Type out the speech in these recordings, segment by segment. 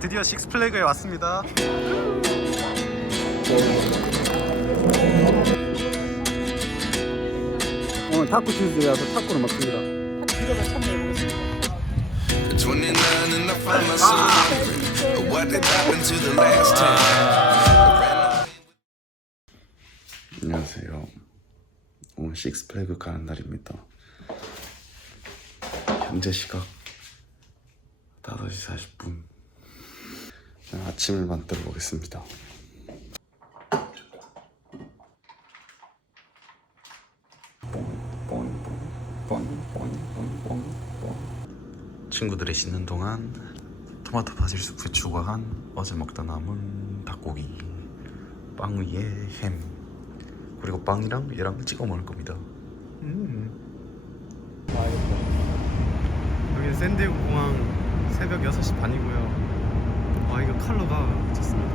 드디어 식스플래그에 왔습니다. 오늘 타코 튜즈데이라서 타코를 먹습니다. 이거를 참여해보겠습니다. 29 and I find myself wondering what did happen to the last 10. 안녕하세요. 오늘 식스플래그 가는 날입니다. 현재 시각 5시 40분. 아침을 만들어 보겠습니다. 친구들이 씻는 동안 토마토 바질 수프 추가한 어제 먹다 남은 닭고기, 빵 위에 햄, 그리고 빵이랑 얘랑 찍어 먹을 겁니다. 여기 샌디에고 공항 새벽 6시 반이고요. 와, 이거 컬러가 미쳤습니다.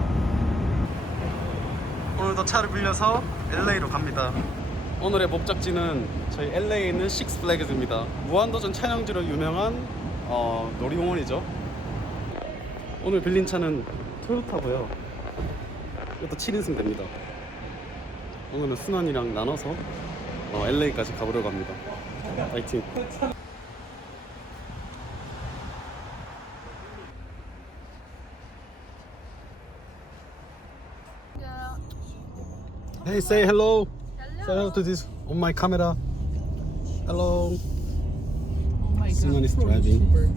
오늘도 차를 빌려서 LA로 갑니다. 오늘의 목적지는 저희 LA에 있는 식스플래그즈입니다. 무한도전 촬영지로 유명한 놀이공원이죠. 오늘 빌린 차는 토요타고요. 이것도 7인승 됩니다. 오늘은 순환이랑 나눠서 LA까지 가보려고 합니다. 파이팅! Hey, say hello. Say hello to this on my camera. Hello. Oh my Someone God, is poor driving. YouTuber.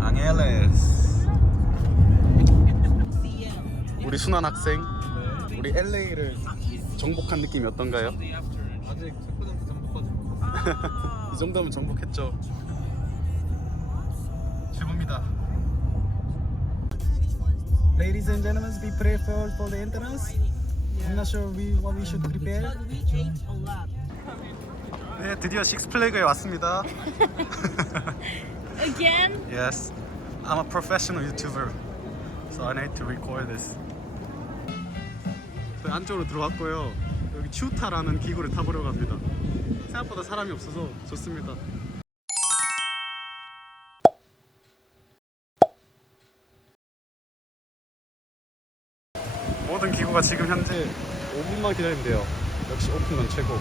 앙헬레스. 우리 순환 학생, 우리 LA를 정복한 느낌이 어떤가요? 아직 100% 정복하지. 이 정도면 정복했죠. 최고입니다. Ladies and gentlemen, be prepared for the entrance. I'm not sure what we should prepare. 네, 드디어 식스플래그에 왔습니다. Again? Yes, I'm a professional YouTuber, so I need to record this. 저희 안쪽으로 들어왔고요. 여기 추타라는 기구를 타보려고 합니다. 생각보다 사람이 없어서 좋습니다. 모든 기구가 지금 현재 5분만 기다리면 돼요. 역시 오픈런 최고.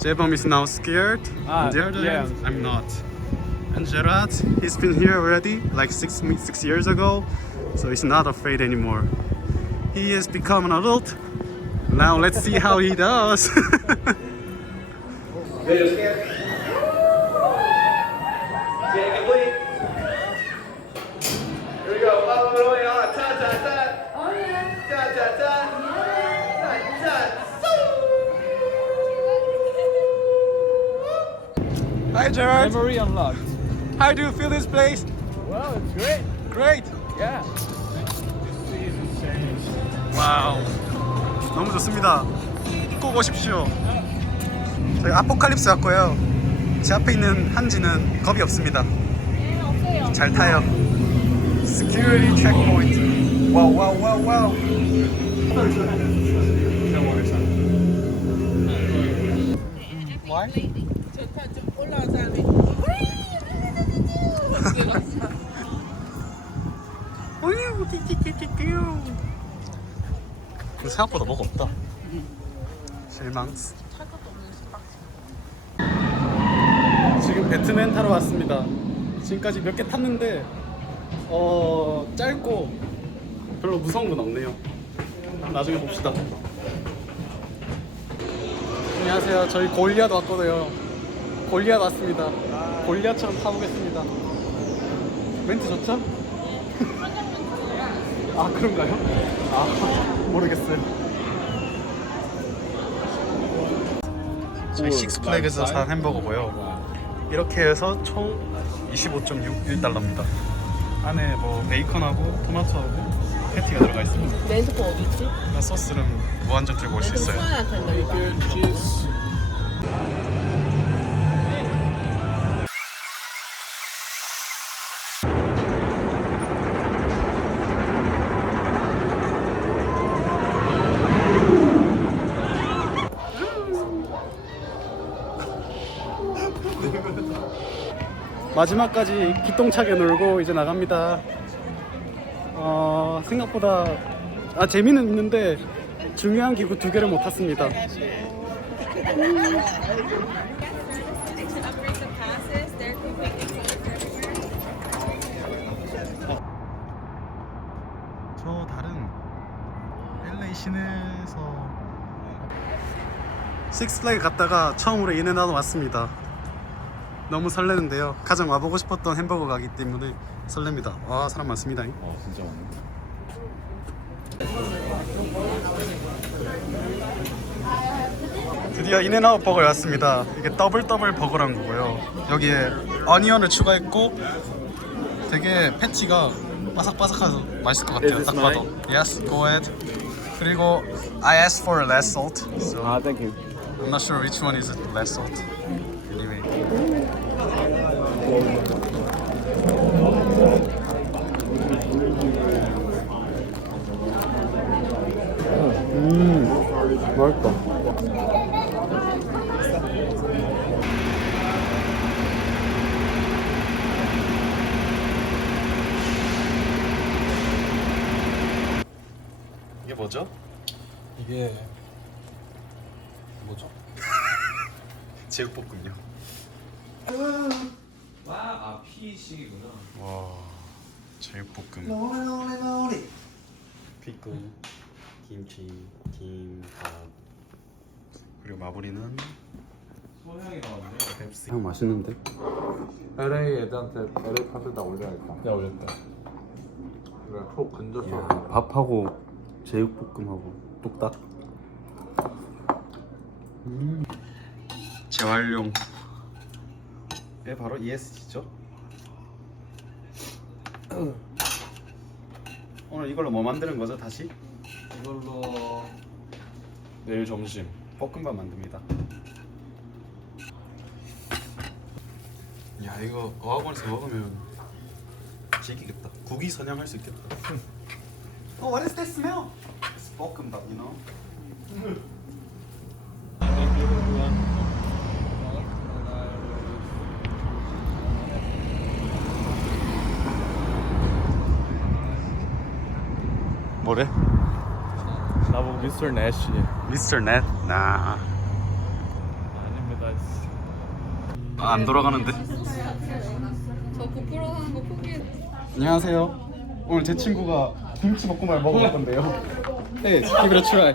Jebom is now scared. On the other hand, I'm not. And Gerard, he's been here already, like six years ago, so he's not afraid anymore. He has become an adult. Now let's see how he does. Hi Gerard. Memory unlocked. How do you feel this place? Well, it's great. Great. Yeah. 와우. 너무 좋습니다. 꼭 오십시오. 저희 아포칼립스 왔고요. 제 앞에 있는 한지는 겁이 없습니다. 네, 없어요. 잘 타요. Security checkpoint. 와우 와우 와우 와우. Why? 생각보다 뭐가 없다. 실망. 지금 배트맨 타러 왔습니다. 지금까지 몇 개 탔는데 짧고 별로 무서운 건 없네요. 나중에 봅시다. 안녕하세요. 저희 골리앗 왔거든요. 골리앗 왔습니다. 골리앗처럼 타보겠습니다. 멘트 좋죠? 아, 그런가요? 아, 모르겠어요. 저희 식스플래그에서 산 햄버거고요. 이렇게 해서 총 25.61달러입니다. 안에 뭐 베이컨하고 토마토하고 패티가 들어가 있습니다. 내 핸드폰 어디 있지? 소스는 무한정 들고 올 수 있어요. 수아한테 한다니까. 마지막까지 기똥차게 놀고 이제 나갑니다. 생각보다 재미는 있는데 중요한 기구 2개를 못 탔습니다. 저 다른 LA 시내에서 식스플래그 갔다가 처음으로 인앤아웃 왔습니다. 너무 설레는데요. 가장 와보고 싶었던 햄버거 가기 때문에 설렙니다. 와, 사람 많습니다. 진짜 많네. 드디어 인앤아웃 버거에 왔습니다. 이게 더블 버거란 거고요. 여기에 어니언을 추가했고 되게 패티가 바삭바삭해서 맛있을 것 같아요. 딱 봐도. Yes, go ahead. 그리고 I asked for less salt. So Thank you. I'm not sure which one is it less salt. Anyway. 맛있다. 이게 뭐죠? 이게 뭐죠? 제육볶음요. 아 피식이구나. 와, 제육볶음. 피클, 김치, 김밥. 그리고 마무리는 소향이 나왔는데. 펩시. 형 맛있는데? LA 애들한테 LA 파스타 올려야겠다. 내가 올렸다. 그래 속 건졌어. 밥하고 제육볶음하고 뚝딱. 재활용. 예, 바로 ESG죠. 오늘 이걸로 뭐 만드는 거죠? 다시? 이걸로 내일 점심 볶음밥 만듭니다. 야, 이거 어학원에서 먹으면 즐기겠다. 국이 선양할 수 있겠다. What is that smell? It's 볶음밥, you know? 뭐래? 나보고 미스터 내시. 미스터 넷? 나. 아닙니다. 안 돌아가는데. 저 고프로 하는 거 포기해. 안녕하세요. 오늘 제 친구가 김치볶음밥 먹어볼 건데요. Hey, give it a try.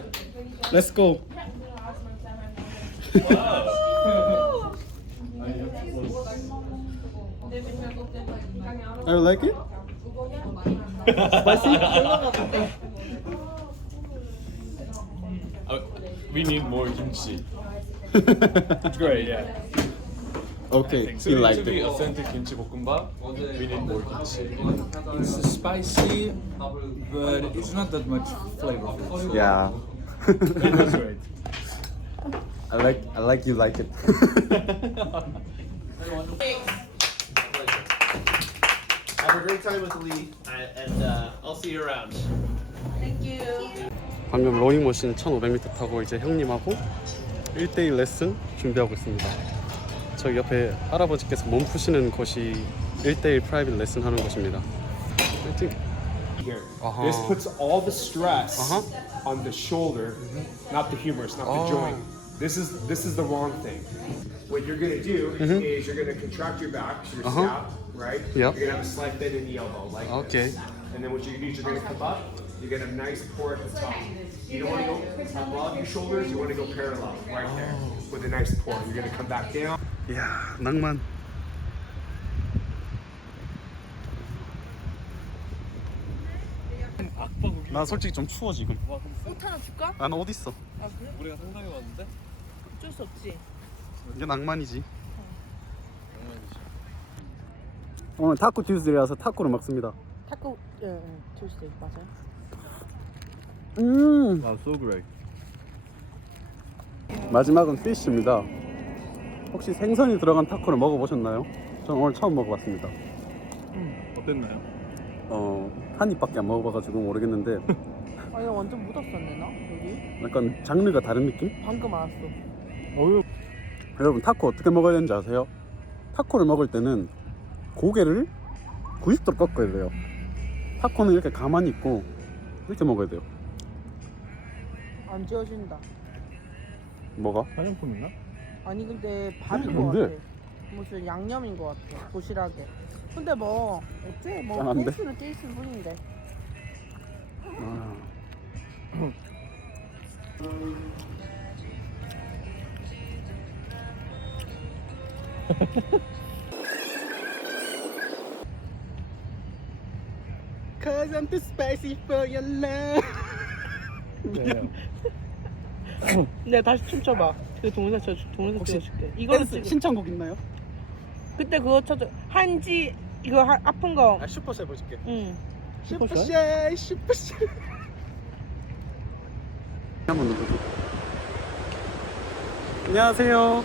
Let's go. I like it. We need more kimchi. It's great, yeah. Okay, So you to liked be it. authentic kimchi bokkeumbap, we need more kimchi. It's spicy, but it's not that much flavorful. Yeah. It was great. I like you like it. Have a great time with Lee, and I'll see you around. 방금 로잉머신 1500m 타고 이제 형님하고 1대1 레슨 준비하고 있습니다. 저기 옆에 할아버지께서 몸 푸시는 곳이 1대1 프라이빗 레슨 하는 곳입니다. 화이팅! Here. Uh-huh. This puts all the stress Uh-huh. on the shoulder, not the humerus, not the joint. This is the wrong thing. What you're gonna do is you're gonna contract your back, so your scap, right? Yep. You're gonna have a slight bend in the elbow, like Okay. this. And then what you're gonna do is you're gonna come up. You're gonna have a nice pour at the top. You don't want to go above your shoulders. You want to go parallel, right there, with a nice pour. You're gonna come back down. 이야, 낭만. 나 솔직히 좀 추워 지금. 옷 하나 줄까? 난 옷 있어. 아 그래? 우리가 상상해 봤는데 어쩔 수 없지. 이게 낭만이지. 오늘 타코 튜스데이라서 타코를 먹습니다. 타코 튜스데이 맞아요? 아, so great. 마지막은 피쉬입니다. 혹시 생선이 들어간 타코를 먹어보셨나요? 저는 오늘 처음 먹어봤습니다. 어땠나요? 한 입밖에 안 먹어봐가지고 모르겠는데 아 이거 완전 묻었었네 나 여기. 약간 장르가 다른 느낌? 방금 알았어. 여러분 타코 어떻게 먹어야 되는지 아세요? 타코를 먹을 때는 고개를 90도로 꺾어야 돼요. 팝콘은 이렇게 가만히 있고 이렇게 먹어야 돼요. 안 지워진다. 뭐가? 화장품 있나? 아니 근데 밥인 것 뭔데? 같아. 무슨 양념인 것 같아. 도시락에. 근데 뭐 어째 뭐 짠한데? 케이스는 케이스 뿐인데. 아. Cause I'm too spicy for your love. 내가 다시 춤춰봐. 그 동영상 찍어줄게. 이거를 찍어. 신청곡 있나요? 그때 그거 쳐줘. 한지 이거 아픈 거. 아 슈퍼샤이 보여줄게. 응. 슈퍼샤이 슈퍼샤이. 한번 누르고. 안녕하세요.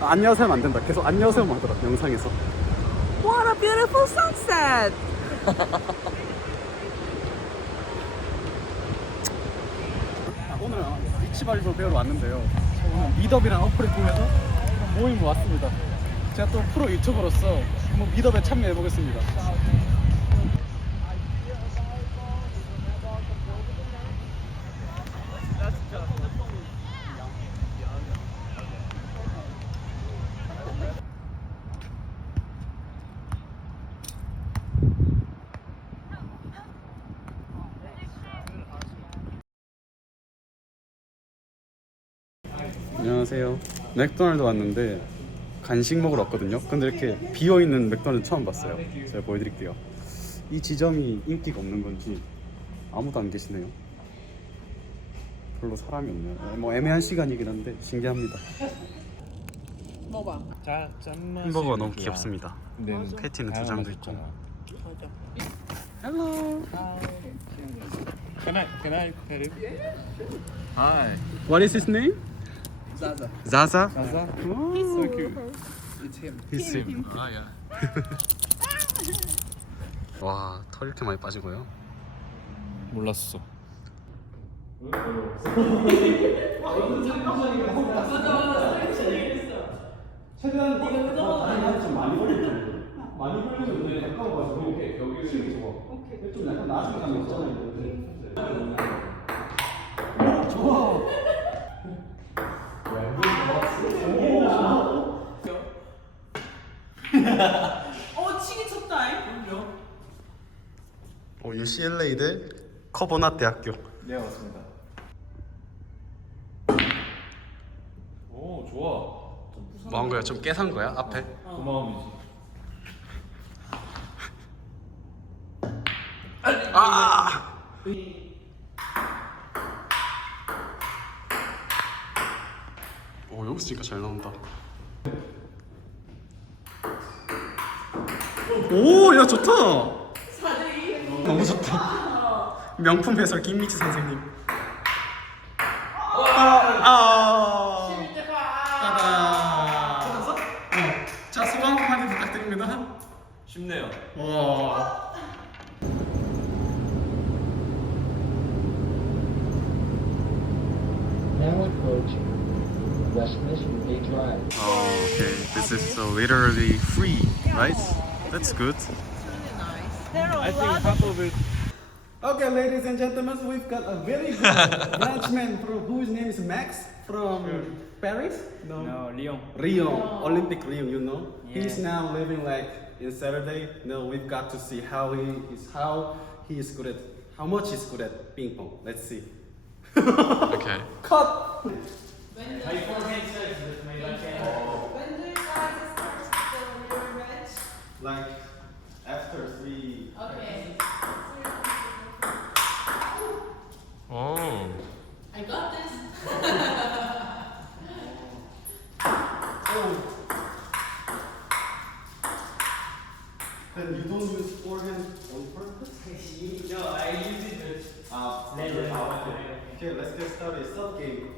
아, 안녕하세요 안 된다. 계속 안녕하세요만 하더라 영상에서. What a beautiful sunset. 오늘 비치발리로 배우러 왔는데요. 오늘 미덥이랑 어플을 통해서 모임을 왔습니다. 제가 또 프로 유튜버로서 한번 미덥에 참여해 보겠습니다. 안녕하세요. 맥도날드 왔는데 간식 먹으러 왔거든요. 근데 이렇게 비어있는 맥도날드 처음 봤어요. 제가 보여드릴게요. 이 지점이 인기가 없는 건지 아무도 안 계시네요. 별로 사람이 없네요. 뭐 애매한 시간이긴 한데 신기합니다. 먹어봐. 햄버거가 너무 귀엽습니다. 패티는 두 장도 있고. 맞아. Hello. Can I pet him? Hi. What is his name? Zaza. Zaza. Zaza. Oh, So cute. It's him. He's him. Ah, yeah. 와, 털 이렇게 많이 빠지고요. 몰랐어. 최대한 다리가 좀 많이 걸리면 돼. 가까워가지고 여기를 좋아. 좀 약간 나중에 가면 있잖아요. 좋아. 치기 쳤다. UCLA 대 커버낫 대학교. 네, 맞습니다. 오, 좋아. 뭐 한 거야? 좀 깨산 거야? 앞에? 그 마음이지. 아! 오, 여기서 진짜 잘 나온다. 오, 야 좋다. 너무 좋다. 명품 해설 김미치 선생님. 따다. 자, 소감 한마디 부탁드립니다. 쉽네요. 와. Now approaching Westminster Bay Drive. Oh, okay. This is so literally free, right? That's good. I think half of it. Okay, ladies and gentlemen, so we've got a very good Frenchman whose name is Max from Paris. No, Lyon. Rio, Olympic Rio, you know. He's now living like in Saturday. No, we've got to see how he is good at how much he's good at ping pong. Let's see. Okay. Cut. When do you guys start to fill your bench? Like after 3. Okay. Oh. I got this. Then you don't use forehand on purpose? No, I use it Never. Okay, let's get started. Sub game.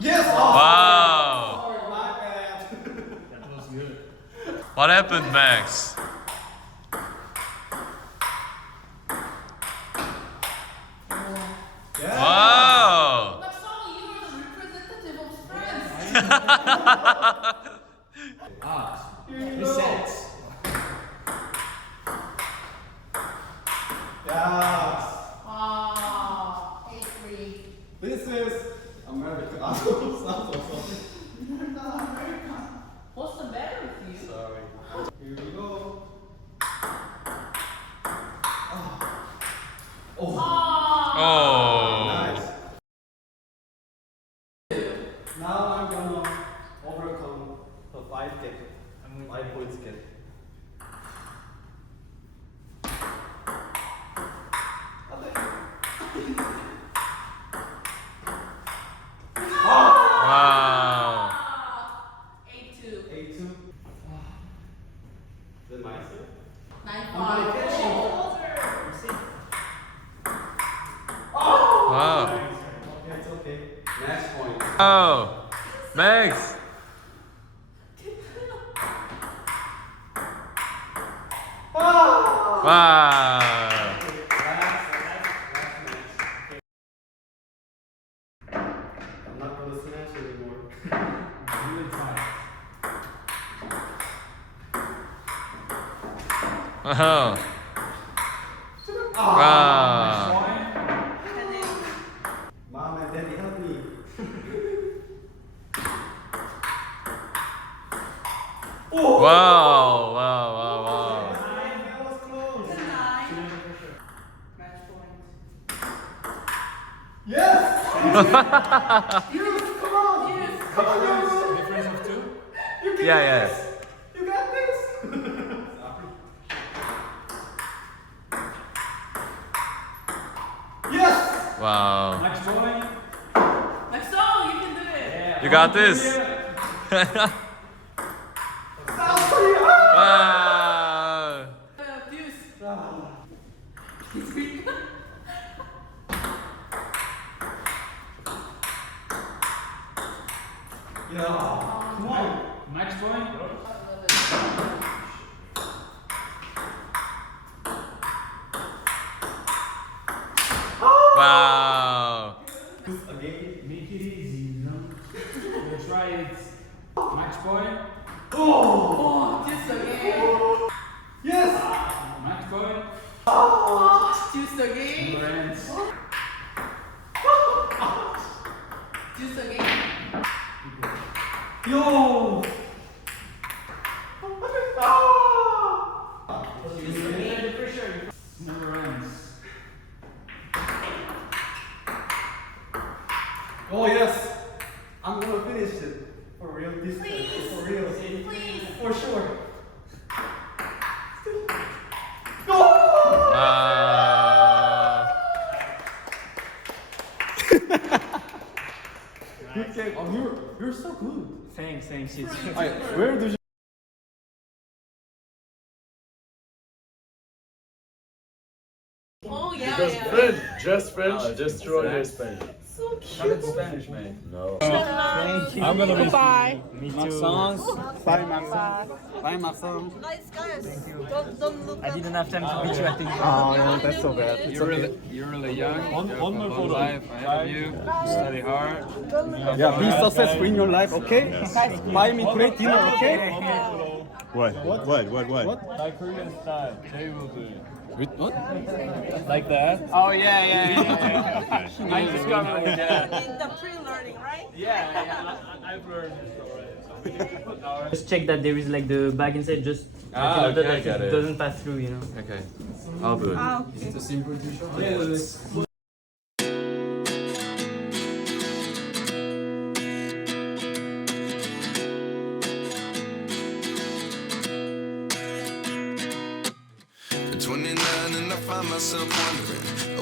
Yes! Wow! Sorry, my bad. That was good. What happened, Max? Yeah. Wow! But so you are the representative of France. Resets. This is America. What's the matter with you? Sorry. Here we go. Oh. Nice. Now I'm gonna overcome the 5 gap. 5 points gap. Wow. 8-2. 8-2. Is it my turn? 9-5. Wow. Okay, it's okay. Next point. Oh. Max. Wow. I'm not gonna snatch anymore. Oh. Wow. Mom and Daddy, help me. Wow. Wow. Wow. Wow. That was close. Match point. Yes! Difference of 2. Yeah. Yeah. You got this! Yes! Wow. Match point. Maxo, you can do it. You got this. South Korea! Wow. Deuce. Yeah, come on. Match point. Wow. Again. Make it easy, you know. We'll try it. Match point. Oh, Deuce again. Yes! Match point. Deuce again. Lorenz. Deuce again. Yo! Lorenz. Oh yes! I'm gonna finish it. For real, this time. Please. For real. Please. For sure. Oh, you're so good. Thanks. Where do you Oh, yeah. Just French, just throw your Spanish. So cute. Spanish, mate. I'm gonna be Goodbye. Maxence. Bye, Maxence. Bye, Maxence. Nice guys. Don't look I didn't have time to meet you. I think Oh, no, that's so bad. It's okay. You're really young. One more Long photo. life ahead of you. Study hard. Yeah, be successful in your life, okay? Buy me great dinner, okay? What? like Korean style. Jay will do it. What? Like that? Oh yeah. I discovered it. Yeah. in the pre-learning, right? Yeah. I've learned this already. Just check that there is like the bag inside, just Ah, that okay, it got it. doesn't pass through, you know. Okay. All good. It's a simple t-shirt. At 29 and I find myself wondering